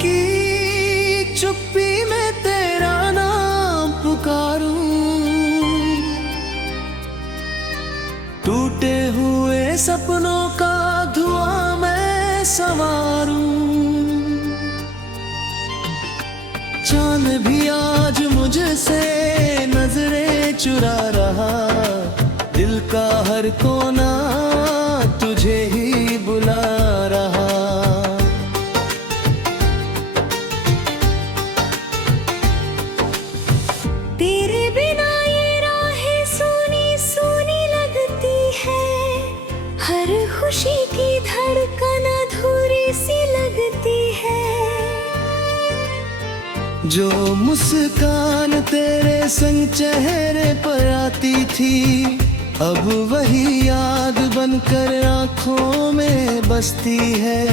की चुप्पी में तेरा नाम पुकारूं, टूटे हुए सपनों का धुआं मैं संवारूं। चांद भी आज मुझसे नजरें चुरा रहा, दिल का हर कोना तुझे ही बुला रहा। तेरे बिना ये राहें सूनी सूनी लगती है, हर खुशी की धड़कन अधूरी सी लगती है। जो मुस्कान तेरे संग चेहरे पर आती थी, अब वही याद बनकर आंखों में बसती है।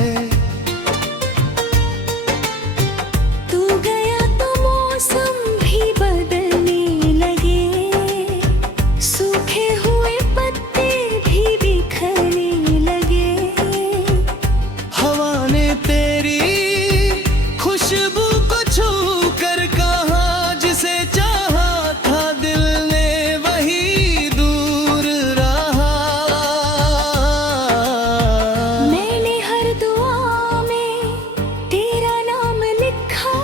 तू गया तो मौसम भी बदलने लगे, सूखे हुए पत्ते भी बिखरने लगे। हवा ने तेरी खुशबू को छू कर कहा, जिसे चाहा था दिल ने वही दूर रहा। मैंने हर दुआ में तेरा नाम लिखा,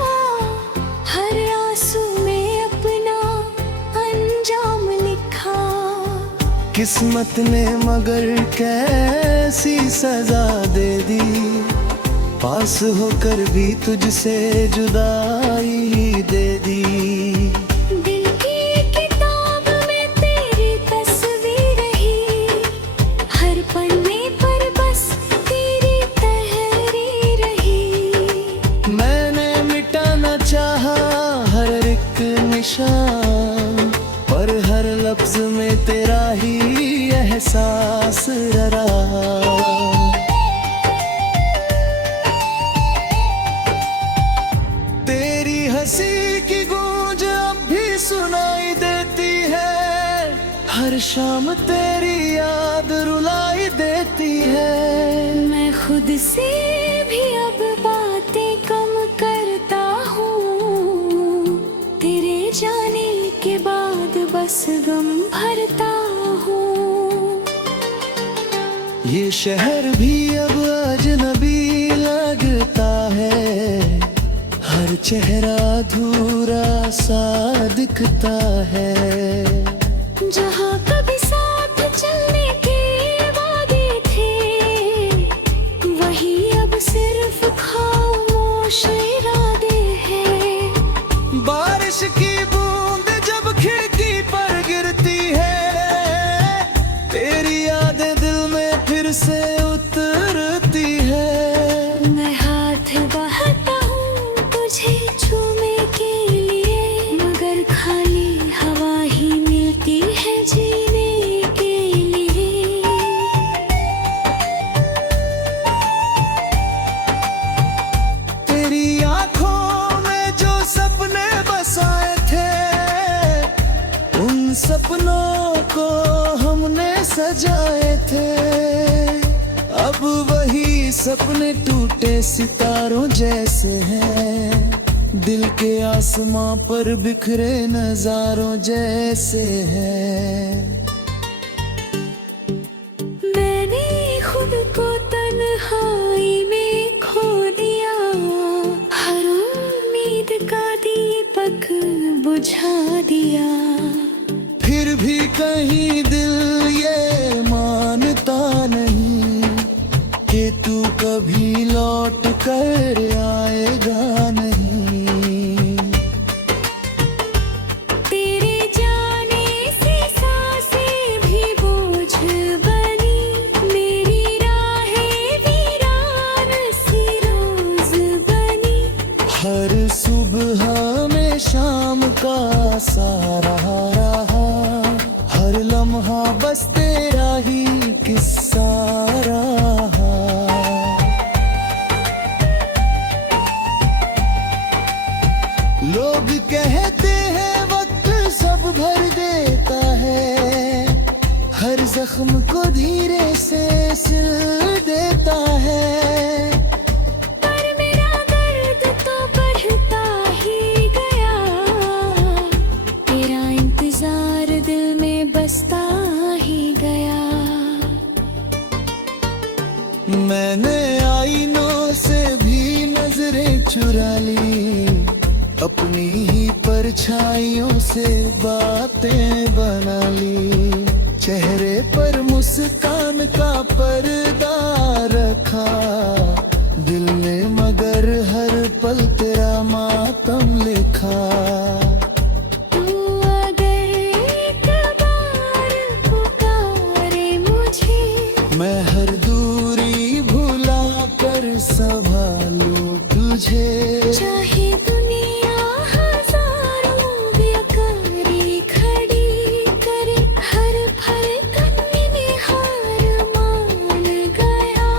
हर आंसू में अपना अंजाम लिखा। किस्मत ने मगर कैसी सजा दे दी, पास होकर भी तुझसे जुदाई दे दी। दिल की किताब में तेरी तस्वीर रही, हर पन्ने पर बस तेरी तहरीर रही। मैंने मिटाना चाहा हर एक निशान, पर हर लफ्ज में तेरा ही एहसास रहा। तेरी हंसी की गूंज अब भी सुनाई देती है, हर शाम तेरी याद रुलाई देती है। मैं खुद से भी अब बातें कम करता हूँ, तेरे जाने के बाद बस गम भरता हूँ। ये शहर भी अब अजनबी लगता है, हर चेहरा अधूरा सा दिखता है। जहाँ कभी साथ चलने के वादे थे, वही अब सिर्फ खामोश इरादे हैं। बारिश की बूंद जब खिड़की पर गिरती है, तेरी यादें दिल में फिर से उतरती है। मैं हाथ बहाता हूँ तुझे छूने के लिए, मगर खाली हवा ही मिलती है जीने के लिए। तेरी आंखों में जो सपने बसाए थे, उन सपनों को हमने सजाए थे। अब वही सपने टूटे सितारों जैसे हैं, दिल के आसमां पर बिखरे नजारों जैसे हैं। मैंने खुद को तन्हाई में खो दिया, हर उम्मीद का दीपक बुझा दिया। फिर भी कहीं दिल ये मानता नहीं कि तू कभी लौट कर आएगा नहीं। तेरे जाने से सांसें भी बोझ बनी, मेरी राहें वीरान सी रोज बनी। हर सुबह में शाम का सारा रहा, हर लम्हा बस तेरा ही किस्सा रहा। लोग कहते हैं वक्त सब भर देता है, हर जख्म को धीरे से सिल देता है। पर मेरा दर्द ही परछाइयों से बातें बना ली, चेहरे पर मुस्कान का पर्दा रखा, दिल ने मगर हर पल तेरा मातम लिखा। तू अगर एक बार पुकारे मुझे, मैं हर दूरी भुला कर संभालूं तुझे। चाहे दुनिया हजारों व्याकारी खड़ी करे, हर धड़कन में हार मान गया।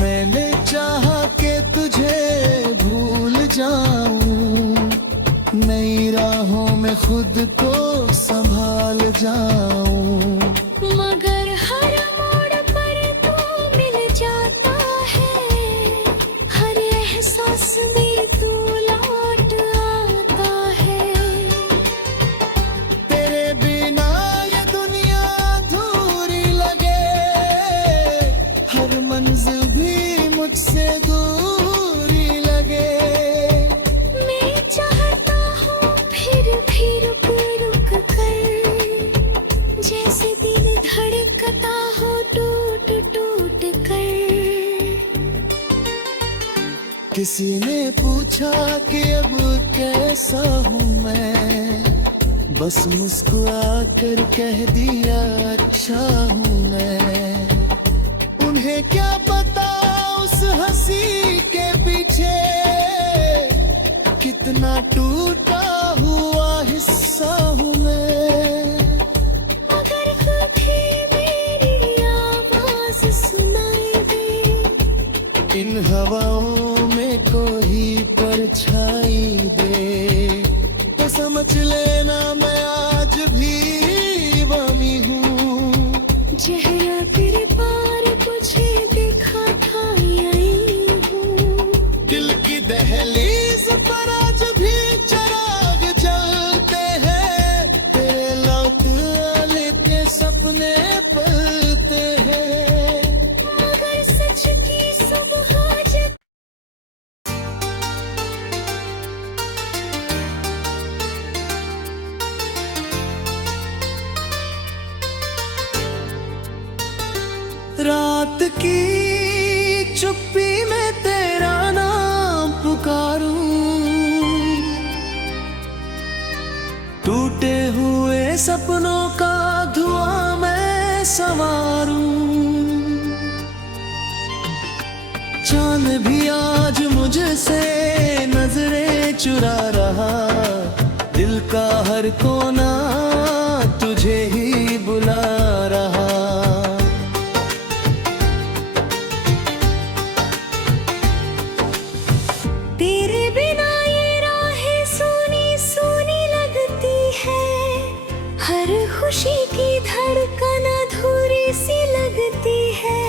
मैंने चाहा कि तुझे भूल जाऊं, नई राहों में खुद को संभाल जाऊं, मगर हर मोड़ पर तू मिल जाता है, हर एहसास में तू लौट आता है। तेरे बिना ये दुनिया अधूरी लगे, हर मंजिल भी मुझसे दूरी लगे। मैं चाहता हूँ फिर भी रुक रुक कर, जैसे दिल धड़कता हो टूट टूट कर। किसी ने पूछा कि अब कैसा हूँ मैं, बस मुस्कुरा कर कह दिया अच्छा हूँ मैं। उन्हें क्या पता उस हंसी के पीछे कितना टूटा हुआ हिस्सा हूँ मैं। अगर कभी मेरी आवाज सुनाई दे, इन हवाओं में कोई परछाई दे, तो समझ लेना मैं आज भी वामी हूँ। चेहरा तेरे पार तुझे देखा था यही हूँ। दिल की दहलीज पर आज भी चिराग जलते हैं, तेरे लौट आने के सपने पलते हैं। मगर सच की सुबह जब रात की चुप्पी में तेरा नाम पुकारूं, टूटे हुए सपनों का धुआं मैं संवारूं। चांद भी आज मुझसे नजरें चुरा रहा, दिल का हर कोना तुझे ही बुला रहा। तेरे बिना ये राहें सूनी सूनी लगती है, हर खुशी की धड़कन अधूरी सी लगती है।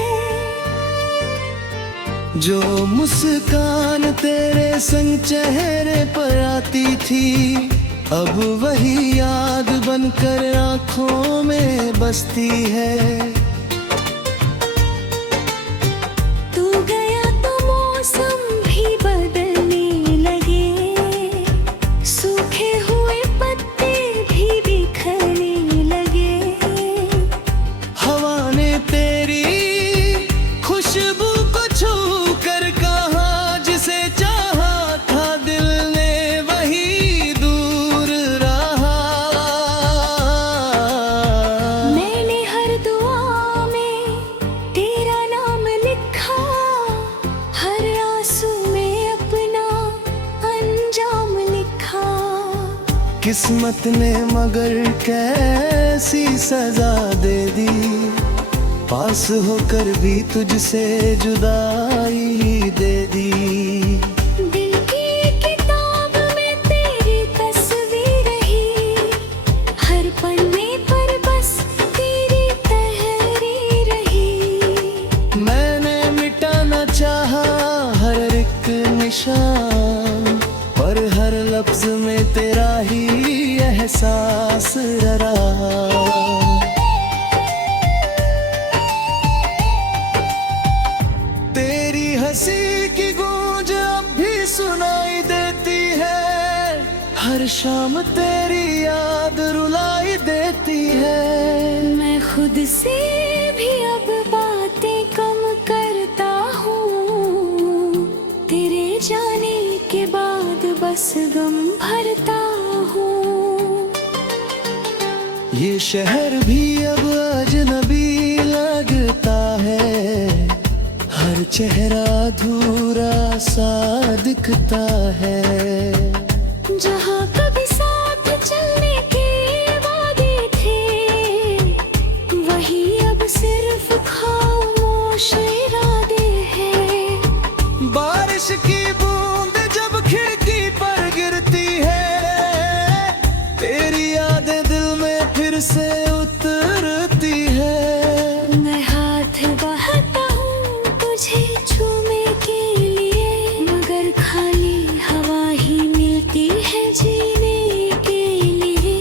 जो मुस्कान तेरे संग चेहरे पर आती थी, अब वही याद बनकर आंखों में बसती है। तू गया तो मौसम भी बदलने लगे, सूखे हुए पत्ते भी बिखरने लगे। हवा ने तेरी खुशबू को छू कर कहा, जिसे चाहा था दिल ने वही दूर रहा। मैंने हर दुआ में तेरा नाम लिखा, हर आंसू में अपना अंजाम लिखा। किस्मत ने मगर कैसी सजा दे दी, पास होकर भी तुझसे जुदाई दे दी। दिल की किताब में तेरी तस्वीर रही, हर पन्ने पर बस तेरी तहरीर रही। मैंने मिटाना चाहा हर एक निशान, पर हर लफ्ज में तेरा ही एहसास रहा। तेरी हंसी हर शाम तेरी याद रुलाई देती है। मैं खुद से भी अब बातें कम करता हूँ, तेरे जाने के बाद बस गम भरता हूँ। ये शहर भी अब अजनबी लगता है, हर चेहरा अधूरा सा दिखता है। जहाँ कभी साथ चलने के वादे थे, वही अब सिर्फ खामोश इरादे हैं। बारिश की बूंद जब खिड़की पर गिरती है, तेरी यादें दिल में फिर से उतरती है। मैं हाथ बढ़ाता हूँ तुझे छूने के लिए, मगर खाली हवा ही मिलती है जीने के लिए।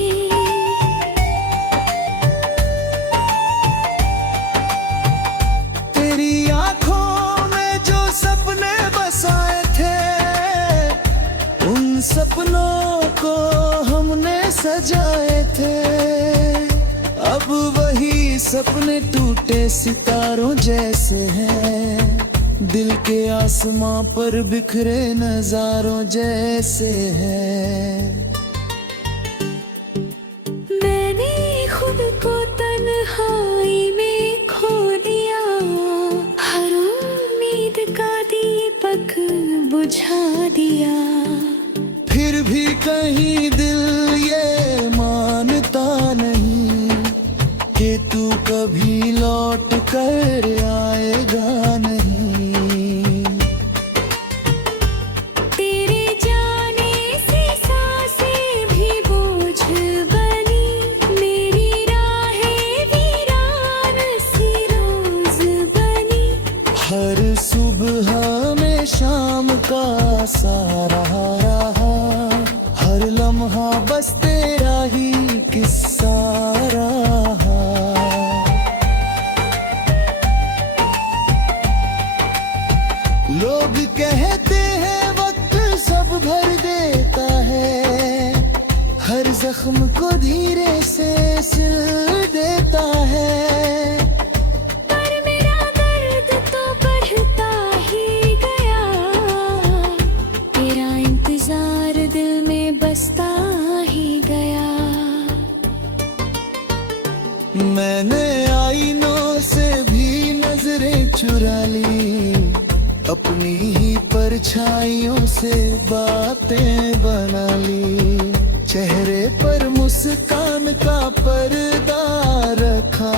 तेरी आंखों में जो सपने बसाए थे, उन सपनों को हमने सजाए थे। अब वही सपने टूटे सितारों जैसे हैं, दिल के आसमां पर बिखरे नजारों जैसे हैं। मैंने खुद को तन्हाई में खो दिया, हर उम्मीद का दीपक बुझा दिया। फिर भी कहीं दिल ये मानता नहीं कि तू कभी लौट कर आएगा नहीं। तेरे जाने से सांसें भी बोझ बनी, मेरी राहें वीरान सी रोज बनी। हर सुबह में शाम का सारा रहा, हर लम्हा बस तेरा ही किस्सा रहा। लोग कहते हैं वक्त सब भर देता है, हर जख्म को धीरे से सिल देता है। पर मेरा दर्द तो बढ़ता ही गया, तेरा इंतजार दिल में बसता ही गया। मैंने आईनों से भी नजरें चुरा ली, अपनी ही परछाइयों से बातें बना ली। चेहरे पर मुस्कान का पर्दा रखा,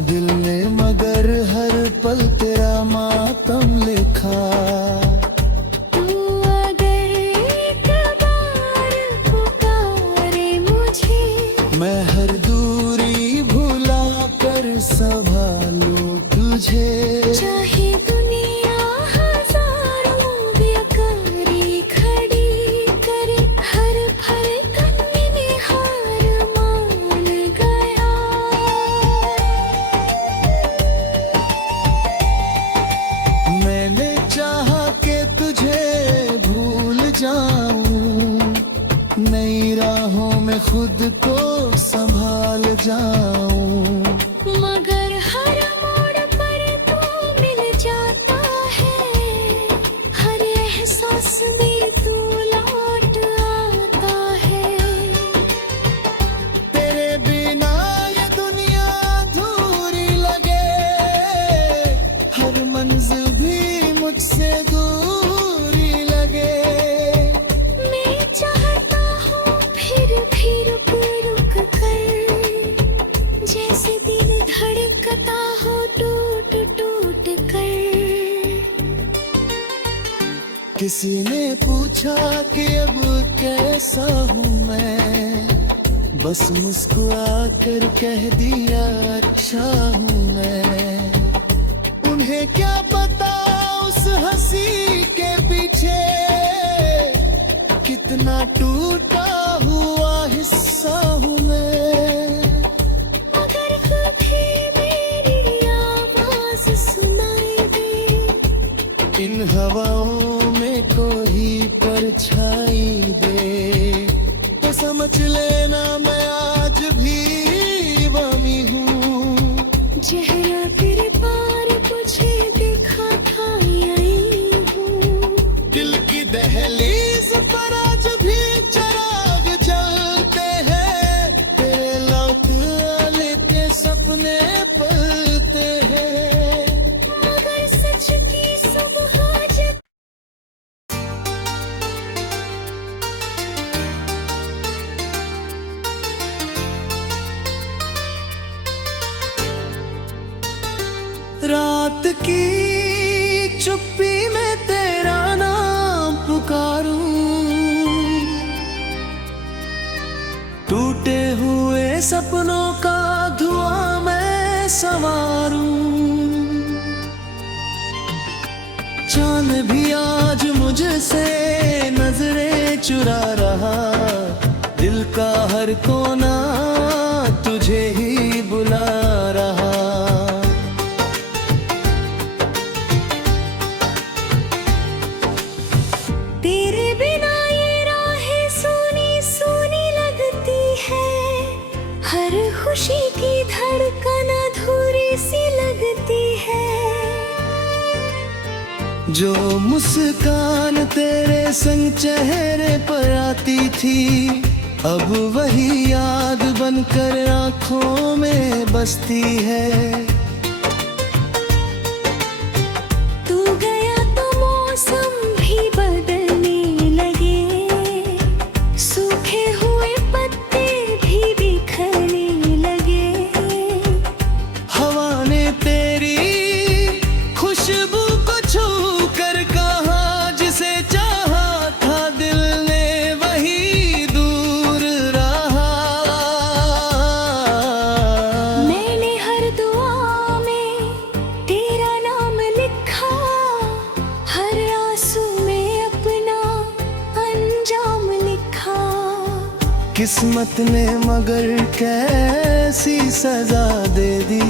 दिल ने मगर हर पल तेरा मातम लिखा। तू अगर एक बार पुकारे मुझे, मैं हर दूरी भुला कर संभालूं तुझे। चाहे दुनिया हजारों बेकारी खड़ी करे, हर फरकत में हार मान गया। मैंने चाहा कि तुझे भूल जाऊं, नई राहों में खुद को संभाल जाऊं। मगर हर मोड़ पर तू मिल जाता है, हर एहसास में तू लौट आता है। तेरे बिना ये दुनिया अधूरी लगे, हर मंजिल भी मुझसे दूरी लगे। मैं चाहता हूँ फिर भी रुक रुक कर, जैसे दिल धड़कता हो टूट टूट कर। किसी ने पूछा कि अब कैसा हूँ मैं, बस मुस्कुरा कर कह दिया अच्छा हूँ मैं। उन्हें क्या पता उस हंसी के पीछे कितना टूटा हुआ हिस्सा हूँ मैं। अगर कभी मेरी आवाज सुनाई दे, इन हवाओं में को ही परछाई दे, तो समझ लेना मैं आज भी वामी हूँ। चेहरा तेरे पार तुझे देखा था आई हूँ। दिल की दहलीज पर आज भी चिराग जलते हैं, तेरे लौट आने के सपने पलते हैं। मगर सच की सुबह जब रात की चुप्पी में तेरा नाम पुकारूं, टूटे हुए सपनों का धुआं मैं संवारूं। चांद भी आज मुझसे नजरें चुरा रहा, दिल का हर कोना तुझे ही बुला रहा। तेरे बिना ये राहें सूनी सूनी लगती है, हर खुशी की धड़कन अधूरी सी लगती है। जो मुस्कान तेरे संग चेहरे पर आती थी, अब वही याद बनकर आंखों में बसती है। तू गया तो मौसम भी बदलने लगे, सूखे हुए पत्ते भी बिखरने लगे। हवा ने तेरी खुशबू को छू कर कहा, जिसे चाहा था दिल ने वही दूर रहा। मैंने हर दुआ में तेरा नाम लिखा, हर आंसू में अपना अंजाम लिखा। किस्मत ने मगर कैसी सजा दे दी,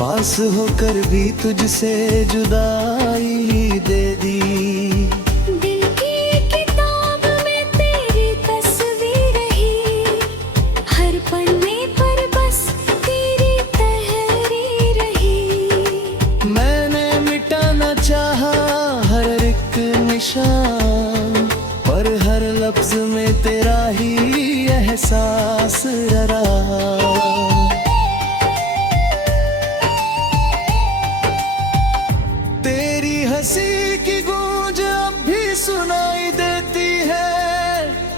पास होकर भी तुझसे जुदाई दे दी। दिल की किताब में तेरी तस्वीर रही, हर पन्ने पर बस तेरी तहरीर रही। मैंने मिटाना चाहा हर एक निशान, पर हर लफ्ज में तेरा ही एहसास रहा। तेरी हंसी की गूंज अब भी सुनाई देती है,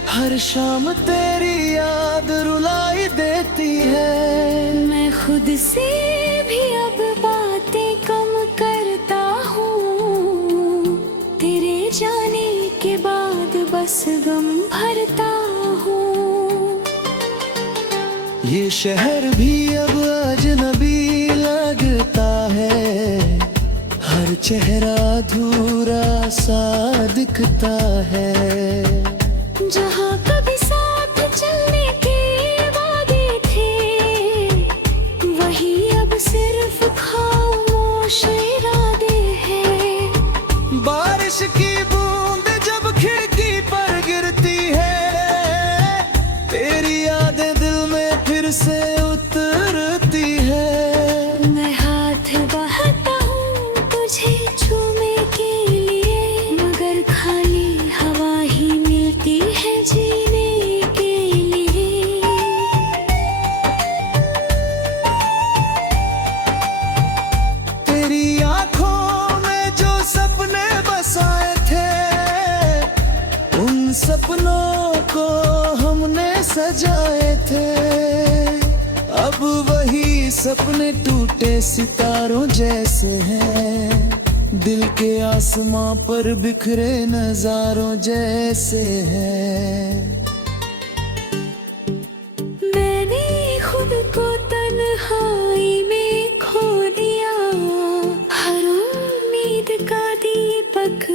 हर शाम तेरी याद रुलाई देती है। मैं खुद से भी अब बातें कम करता हूँ, तेरे जाने के बाद बस गम भरता हूँ। ये शहर भी अब अजनबी लगता है, हर चेहरा अधूरा सा दिखता है। जहाँ कभी साथ चलने के वादे थे, वही अब सिर्फ खामोश इरादे हैं। बारिश की बूंद जब खिड़की पर गिरती है, तेरी यादें दिल में फिर से उतरती है। मैं हाथ बहाता हूँ तुझे छूने के लिए, मगर खाली हवा ही मिलती है जीने के लिए। तेरी आंखों में जो सपने बसाए थे, उन सपनों को हमने सजाए थे। अब वही सपने टूटे सितारों जैसे हैं, दिल के आसमां पर बिखरे नजारों जैसे हैं। मैंने खुद को तन्हाई में खो दिया, हर उम्मीद का दीपक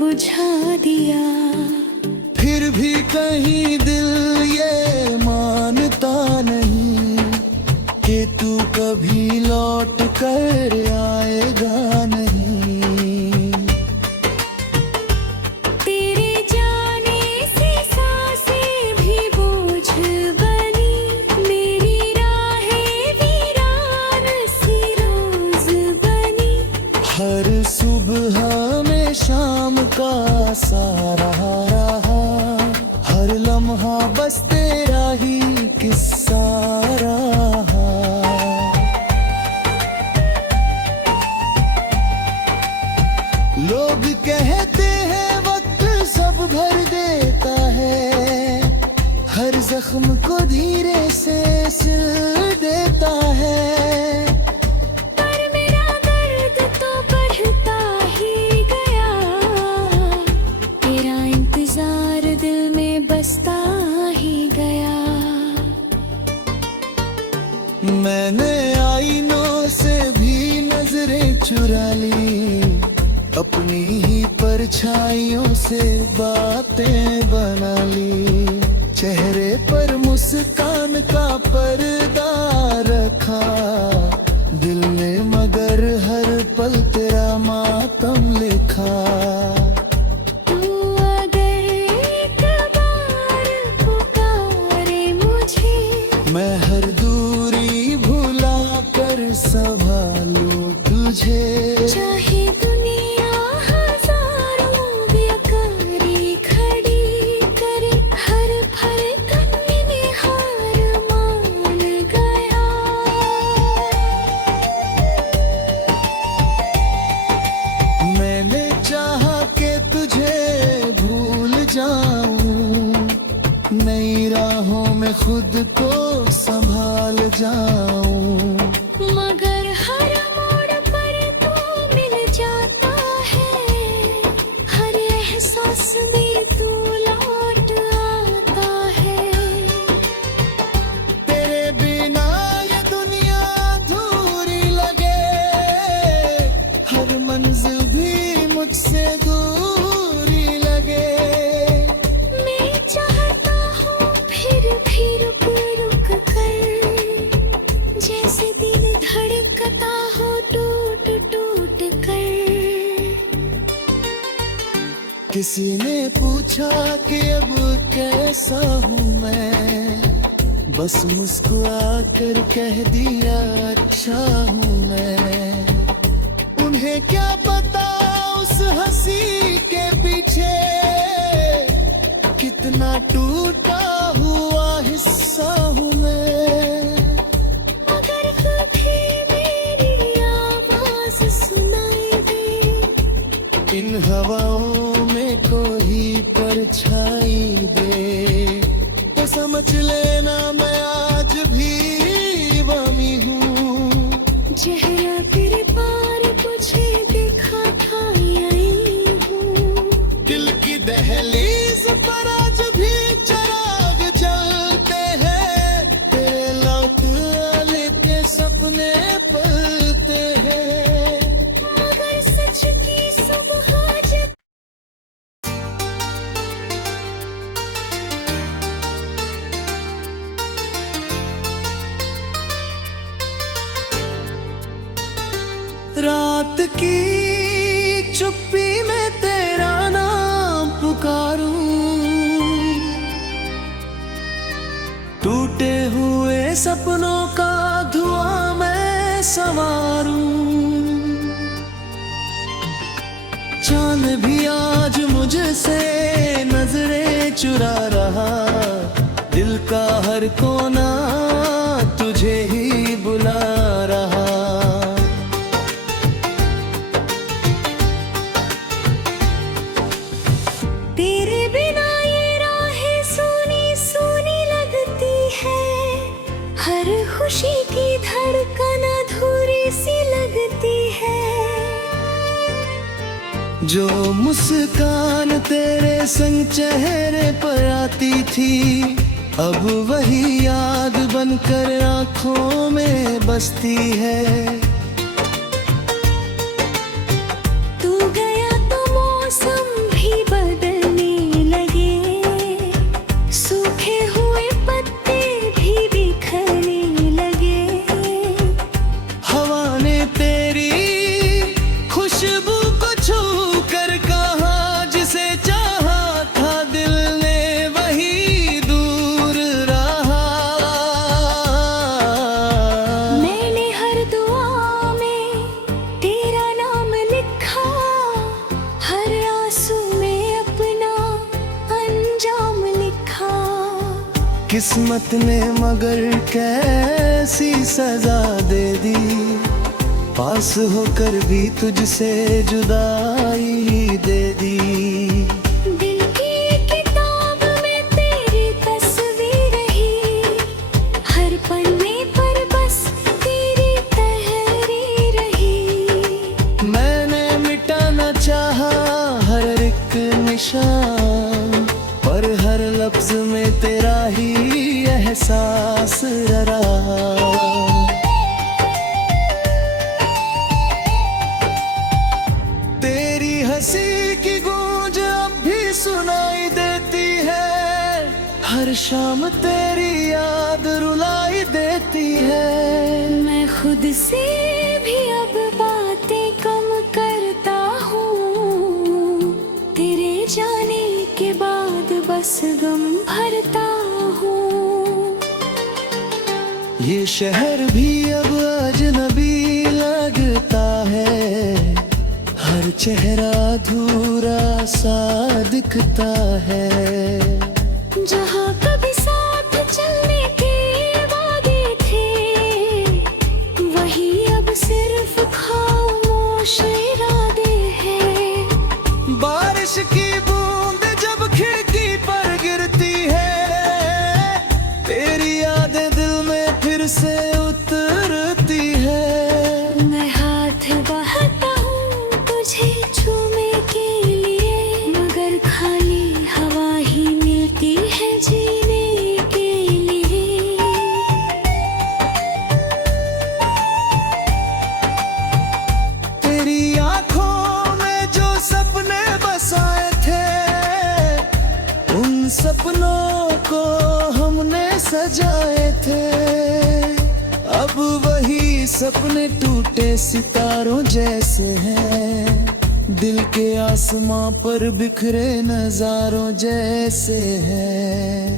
बुझा दिया। फिर भी कहीं दिल ये मानता नहीं कि तू कभी लौट कर आएगा नहीं। का सारा रहा, हर लम्हा बस तेरा ही किस्सा रहा। लोग कहते हैं वक्त सब भर देता है, हर जख्म को धीरे से सिल देता है। पर मेरा दर्द तो बढ़ता ही गया, तेरा इंतजार दिल में बसता ही गया। मैंने आईनों से भी नजरें चुरा ली, अपनी ही परछाइयों से बातें बना ली। चेहरे पर मुस्कान का पर्दा रखा, दिल ने मगर हर पल तेरा मातम लिखा। तू अगर एक बार पुकारे मुझे, मैं हर दूरी भुला कर संभालूं तुझे। चाहे दुनिया हजारों बेकारी खड़ी करे, हर धड़कन में हार मान गया। मैंने चाहा कि तुझे भूल जाऊं, नई राहों में खुद को संभाल जाऊं। मगर हर मोड़ पर तू मिल जाता है, हर एहसास में तू लौट आता है। तेरे बिना ये दुनिया अधूरी लगे, हर मंजिल भी मुझसे दूरी लगे। मैं चाहता हूँ फिर भी रुक रुक कर, जैसे दिल धड़कता हो टूट टूट कर। किसी ने पूछा कि अब कैसा हूँ मैं, बस मुस्कुरा कर कह दिया अच्छा हूँ मैं। उन्हें क्या पता उस हंसी के पीछे कितना टूटा हुआ हिस्सा हूँ मैं। अगर कभी मेरी आवाज सुनाई दे, इन हवाओं में कोई परछाई दे, तो समझ लेना मैं आज भी वामी हूँ। चेहरा तेरे पार तुझे देखा था यही हूँ। दिल की दहलीज पर आज भी चिराग जलते हैं, तेरे लौट आने के सपने पलते हैं। मगर सच की सुबह जब रात की चुप्पी में तेरा नाम पुकारूं, टूटे हुए सपनों का धुआं मैं संवारूं। चांद भी आज मुझसे नजरें चुरा रहा, दिल का हर कोना तुझे ही बुला रहा। तेरे बिना ये राहें सूनी सूनी लगती है, हर खुशी की धड़कन अधूरी सी लगती है। जो मुस्कान तेरे संग चेहरे पर आती थी, अब वही याद बनकर आंखों में बसती है। तू गया तो मौसम भी बदलने लगे, सूखे हुए पत्ते भी बिखरने लगे। हवा ने तेरी खुशबू को छू कर कहा, जिसे चाहा था दिल ने वही दूर रहा। मैंने हर दुआ किस्मत ने मगर कैसी सजा दे दी, पास होकर भी तुझसे जुदाई दे दी। दिल की किताब में तेरी तस्वीर रही, हर पन्ने पर बस तेरी तहरीर रही। मैंने मिटाना चाहा हर एक निशान, पर हर लफ्ज में तेरा ही एहसास रहा। तेरी हंसी की गूंज अब भी सुनाई देती है, हर शाम तेरी याद रुलाई देती है। मैं खुद से भी अब बातें कम करता हूँ, तेरे जाने के बाद बस गम भरता हूँ। ये शहर भी अब अजनबी लगता है, हर चेहरा अधूरा सा दिखता है। जहाँ कभी साथ चलने के वादे थे, वही अब सिर्फ खामोश इरादे हैं। बारिश की बूंद जब खिड़की पर गिरती है, तेरी यादें दिल में फिर से उतरती है। मैं हाथ बहाता हूँ तुझे छूने के लिए, मगर खाली हवा ही मिलती है जीने के लिए। तेरी आंखों में जो सपने बसाए थे, उन सपनों को हमने सजाए थे। अब वही सपने टूटे सितारों जैसे हैं, दिल के आसमां पर बिखरे नजारों जैसे हैं।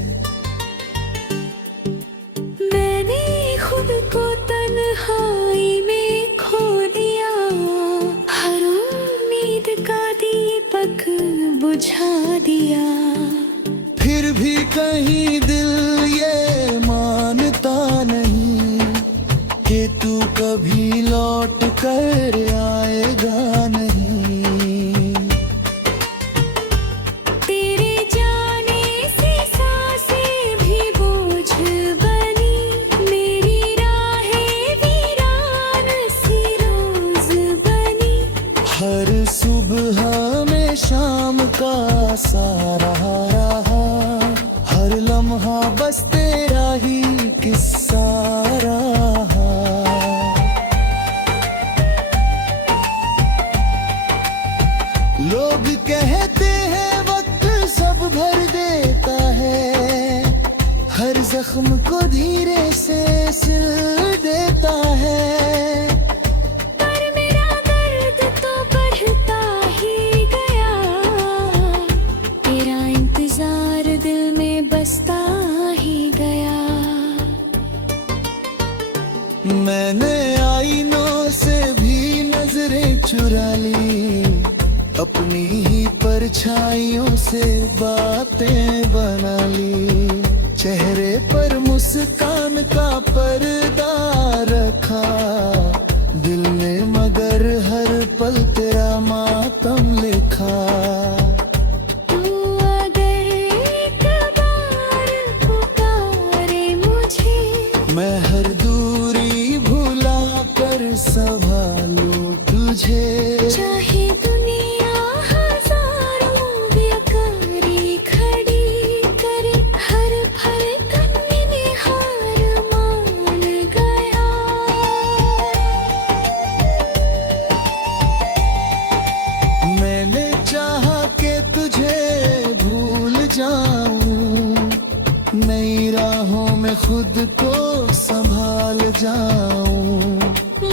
मैंने खुद को तन्हाई में खो दिया, हर उम्मीद का दीपक बुझा दिया। फिर भी कहीं दिल ये मानता नहीं कि तू कभी लौट कर आएगा नहीं। तेरे जाने से सांसें भी बोझ बनी, मेरी राहें वीरान सी रोज बनी। हर सुबह में शाम का सारा रहा, हर लम्हा बस तेरा ही किस्सा रहा। लोग कहते हैं वक्त सब भर देता है, हर जख्म को धीरे से सिल देता है। पर मेरा दर्द तो बढ़ता ही गया, तेरा इंतजार दिल में बसता ही गया। मैंने आईनों से भी नजरें चुरा ली, अपनी ही परछाइयों से बातें बना ली। चेहरे पर मुस्कान का पर्दा रखा, दिल ने मगर हर पल तेरा मातम लिखा। तू अगर एक बार पुकारे मुझे, मैं हर दूरी भुला कर संभालूं तुझे। चाहे दुनिया हजारों बेकारी खड़ी करे, हर फरकत में हार मान गया। मैंने चाहा कि तुझे भूल जाऊं, नई राहों में खुद को संभाल जाऊं।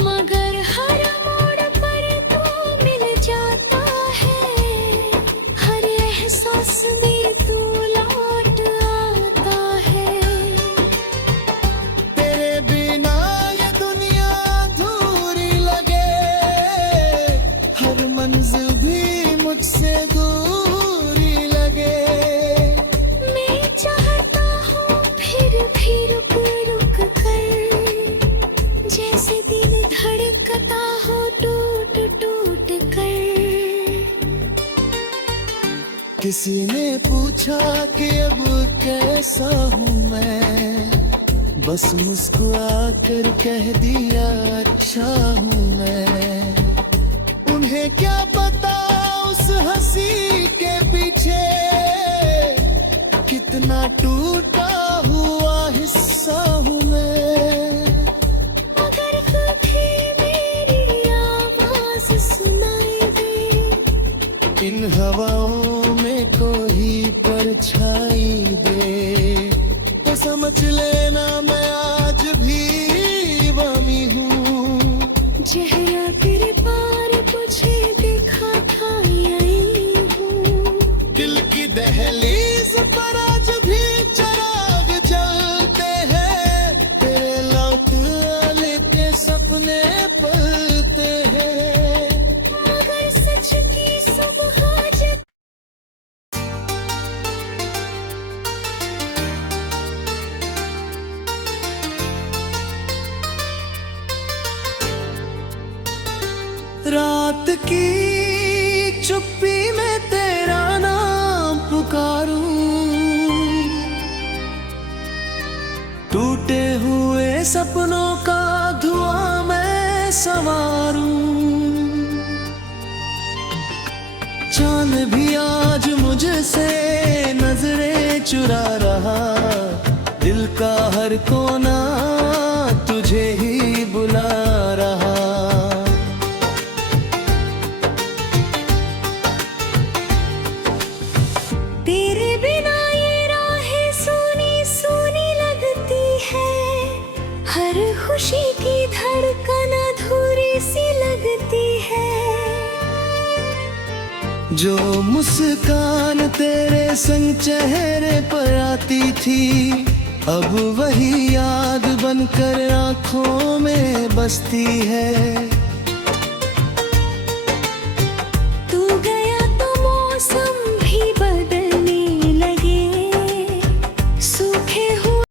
मगर हर मोड़ पर तू मिल जाता है, हर एहसास में तू लौट आता है। तेरे बिना ये दुनिया अधूरी लगे, हर मंजिल भी मुझसे दूरी लगे। मैं चाहता हूँ फिर किसी ने पूछा कि अब कैसा हूँ मैं, बस मुस्कुरा कर कह दिया अच्छा हूँ मैं। उन्हें क्या पता उस हंसी के पीछे कितना टूटा हुआ हिस्सा हूँ मैं। अगर कभी मेरी आवाज सुनाई दे, इन हवाओं में कोई परछाई दे, तो समझ लेना मैं आज भी वामी हूँ। चेहरा तेरे पार तुझे देखा था यही हूँ। दिल की दहलीज पर आज भी चिराग जलते हैं, तेरे लौट आने के सपने पलते हैं। मगर सच की सुबह जब रात की चुप्पी में तेरा नाम पुकारूं, टूटे हुए सपनों का धुआं मैं संवारूं। चांद भी आज मुझसे नजरें चुरा रहा, दिल का हर कोना तुझे ही बुला रहा। तेरे बिना ये राहें सूनी सूनी लगती है, हर खुशी की धड़कन अधूरी सी लगती है। जो मुस्कान तेरे संग चेहरे पर आती थी, अब वही याद बनकर आंखों में बसती है।